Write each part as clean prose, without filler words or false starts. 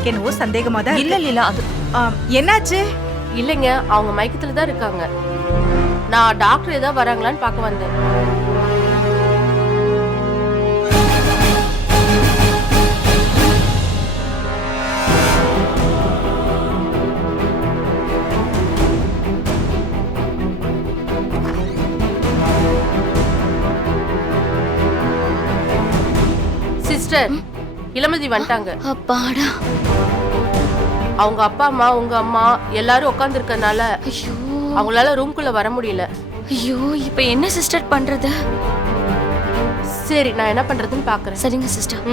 எனக்கு என்னவோ சந்தேகமா தான் இல்ல லீலா அது என்னாச்சு? இல்லைங்க, அவங்க மயக்கத்துல தான் இருக்காங்க. நான் டாக்டர் ஏதாவது வராங்களான்னு பார்க்க வந்தேன். சிஸ்டர், இளமதி வந்துட்டாங்க. அப்பாடா. அவங்க அப்பா அம்மா உங்க அம்மா எல்லாரும் உட்கார்ந்து இருக்கறனால ஐயோ, அவங்களால ரூம்குள்ள வர முடியல. ஐயோ, இப்போ என்ன சிஸ்டர் பண்றது? சரி, நான் என்ன பண்றதுன்னு பாக்குறேன். சரிங்க சிஸ்டர்.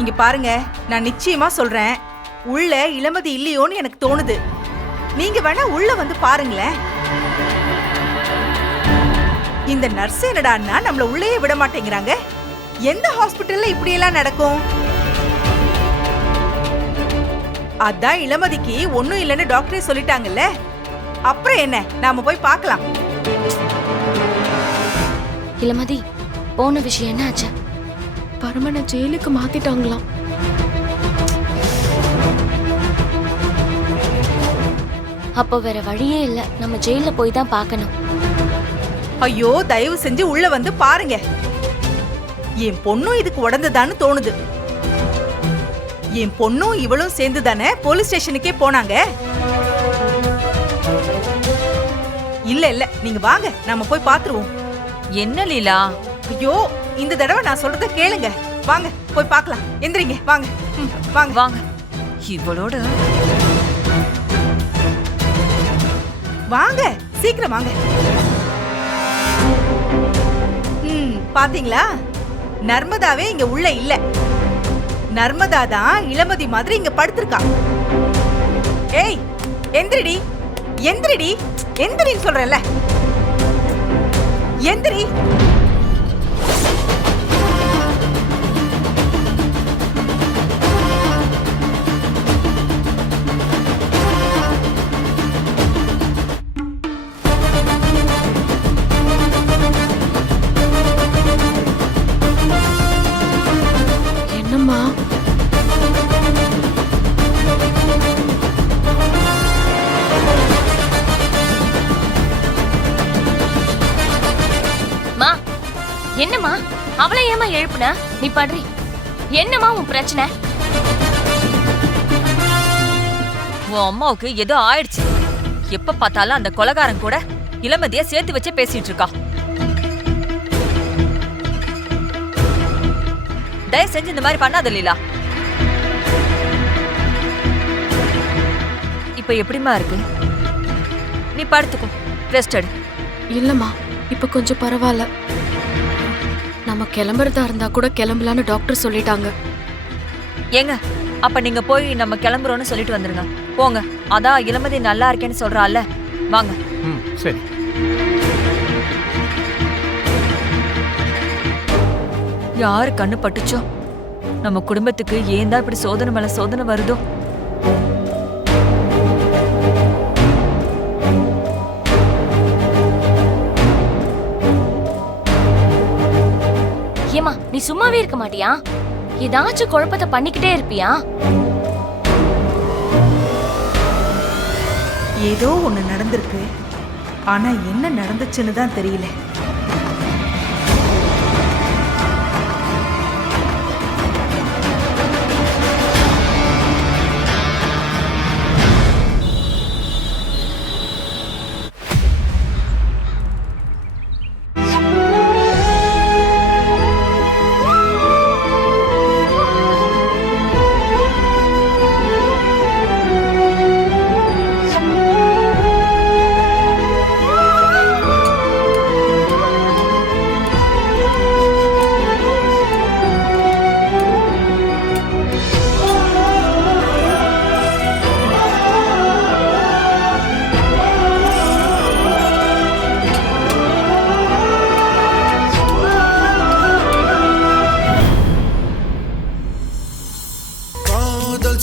இங்க பாருங்க, நான் நிச்சயமா சொல்றேன், உள்ள இளமதி இல்லையோன்னு எனக்கு தோணுது. நீங்க வேணா உள்ள வந்து பாருங்களேன். இந்த நர்ஸ் என்னடான்னா நம்மள உள்ளேயே விட மாட்டேங்கிறாங்க. எந்த ஹாஸ்பிட்டல்ல இப்படி எல்லாம் நடக்கும்? அதான் இளமதிக்கு ஒண்ணும் இல்லைன்னு டாக்டரே சொல்லிட்டாங்கல்ல. அப்புறம் என்ன, நாம போய் பார்க்கலாம். இளமதி, போன விஷயம் என்ன ஆச்சு? பரமனை ஜெயிலுக்கு மாத்திட்டாங்களாம். அப்போ வேற வழியே இல்ல, நம்ம ஜெயில போய் தான் பார்க்கணும். ஐயோ, தயவு செஞ்சு உள்ள வந்து பாருங்க. என் பொண்ணும் இதுக்கு உடந்ததான்னு தோணுது. என் பொண்ணும் இவளும் சேர்ந்து தானே போலீஸ் ஸ்டேஷனுக்கே போனாங்க. இல்ல இல்ல, நீங்க வாங்க, நாம போய் பாத்துருவோம். என்ன லீலா? ஐயோ, இந்த தடவை நான் சொல்றத கேளுங்க. வாங்க போய் பார்க்கலாம். எந்திரிங்க, வாங்க. வாங்க வாங்க. இவளோட வாங்க, சீக்கிரம் வாங்க. பாத்தீங்களா, நர்மதாவே இங்க உள்ள இல்ல. நர்மதா தான் இளமதி மாதிரி இங்க படுத்திருக்கா. ஏய், எந்திரிடி எந்திரிடி எந்திரின்னு சொல்றேன்ல. எந்திரி. என்னம்மா? என்னம்மா, அவளை ஏமா எழுப்புன? நீ படுறி. என்னம்மா உன் பிரச்சனை? உன் அம்மாவுக்கு ஏதோ ஆயிடுச்சு. எப்ப பார்த்தாலும் அந்த கொலைகாரன் கூட இளமதிய சேர்த்து வச்சே பேசிட்டு இருக்கா. தயவு செஞ்சு இந்த மாதிரி பண்ணாத லீலா. இப்ப எப்படிமா இருக்கு? நீ படுத்துக்கோ, ரெஸ்ட் எடு. இல்லம்மா, இப்ப கொஞ்சம் பரவாயில்ல. நம்ம கிளம்புறதா இருந்தா கூட கிளம்பலான்னு டாக்டர் சொல்லிட்டாங்க. ஏங்க அப்ப நீங்க போய் நம்ம கிளம்புறோம்னு சொல்லிட்டு வந்துருங்க. போங்க. அதான் இளமதி நல்லா இருக்கேன்னு சொல்றாள்ல, வாங்க. சரி. யாரு கண்ணு பட்டுச்சோ, நம்ம குடும்பத்துக்கு ஏன் தான் இப்படி சோதனை மேல சோதனை வருதோ. ஏமா நீ சும்மாவே இருக்க மாட்டியா? ஏதாச்சும் குழப்பத்தை பண்ணிக்கிட்டே இருப்பியா? ஏதோ ஒண்ணு நடந்திருக்கு, ஆனா என்ன நடந்துச்சுன்னு தான் தெரியல.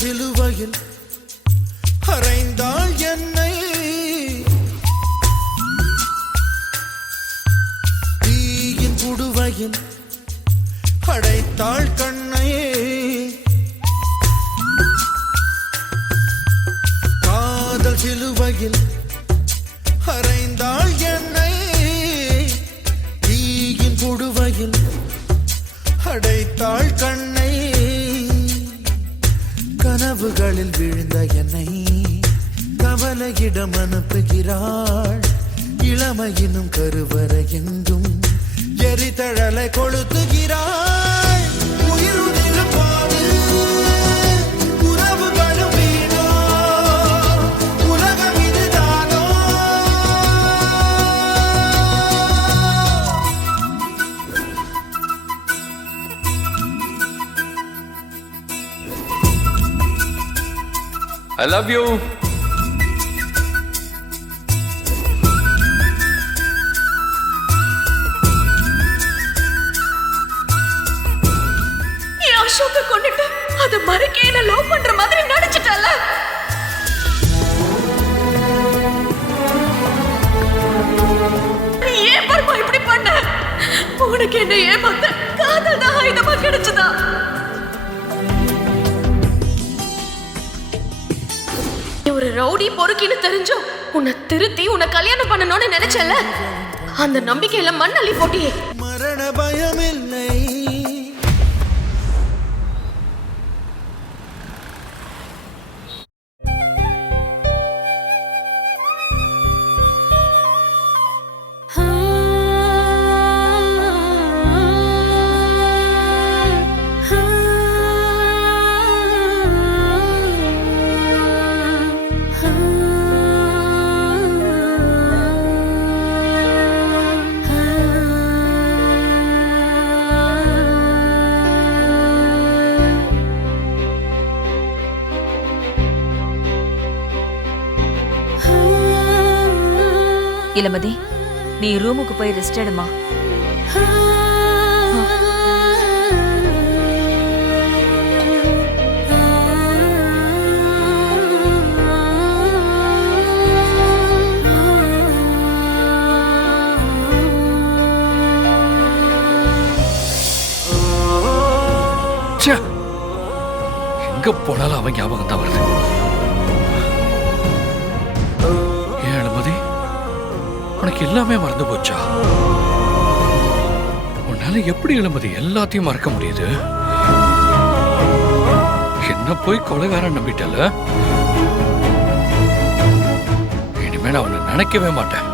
சிலுவையில் அறைந்தாள் என்னை, தீயின் புடுவையில் அடைத்தாள் கண்ணையே, காதல் சிலுவையில் அறைந்தாள் என்னை, தீயின் புடுவையில் அடைத்தாள் கண்ணை, கனவுகளில் விழுந்த என்னை கவலையிடம் அனுப்புகிறாள், இளமையினும் கருவறை எங்கும் எரிதழலை கொளுத்துகிறாள், உயிருதிலும் பாடு உறவுகளும் வீணோ, உலகம் இதுதானோ. I love you. அசோக கொண்டுட்டு அத மறுக்கையில லவ் பண்ற மாதிரி நடிச்சிட்டல. நீ ஏன் பர்மா இப்படி பண்ண? உனக்கு என்ன ஏமாத்த காதல் தான் ஆயுதமா கிடைச்சதா? ஒரு ரவுடி பொறுக்கின்னு தெரிஞ்சோம் உன்னை திருத்தி உன்னை கல்யாணம் பண்ணணும்னு நினைச்சல, அந்த நம்பிக்கையில மண்ணள்ளி போட்டியே. மரண பயமில்லை, இளமதி, நீ ரூமுக்கு போய் ரெஸ்ட் எடுமா. எங்க போனாலும் அவன் ஞாபகம் தான் வருது. ஏன் இளமதி, உனக்கு எல்லாமே மறந்து போச்சா? உன்னால எப்படி இளமதி எல்லாத்தையும் மறக்க முடியுது? என்ன போய் கொலைகாரன் நம்பிட்டல. இனிமே நான் அவனை நினைக்கவே மாட்டேன்.